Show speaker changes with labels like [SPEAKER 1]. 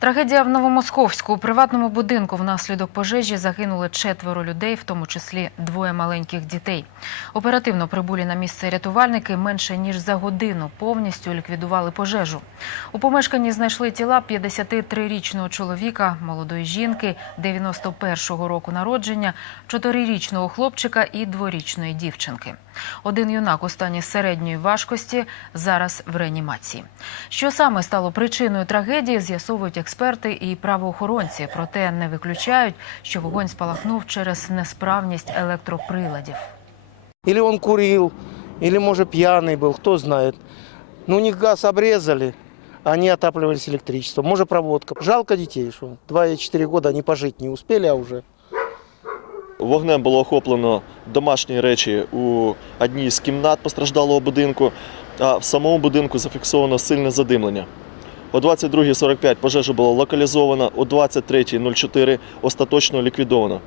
[SPEAKER 1] Трагедія в Новомосковську. У приватному будинку внаслідок пожежі загинули четверо людей, в тому числі двоє маленьких дітей. Оперативно прибулі на місце рятувальники менше ніж за годину повністю ліквідували пожежу. У помешканні знайшли тіла 53-річного чоловіка, молодої жінки, 91-го року народження, 4-річного хлопчика і 2-річної дівчинки. Один юнак у стані середньої важкості зараз в реанімації. Що саме стало причиною трагедії, з'ясовують експерти і правоохоронці. Проте не виключають, що вогонь спалахнув через несправність електроприладів.
[SPEAKER 2] Или он курил, или, может, пьяный был, кто знает. Ну, у них газ обрезали, а они отапливались электричеством. Может, проводка. Жалко детей, что 2-4 года они пожить не успели, а уже.
[SPEAKER 3] Вогнем було охоплено домашні речі у одній з кімнат постраждалого будинку, а в самому будинку зафіксовано сильне задимлення. О 22.45 пожежа була локалізована, о 23.04 остаточно ліквідовано.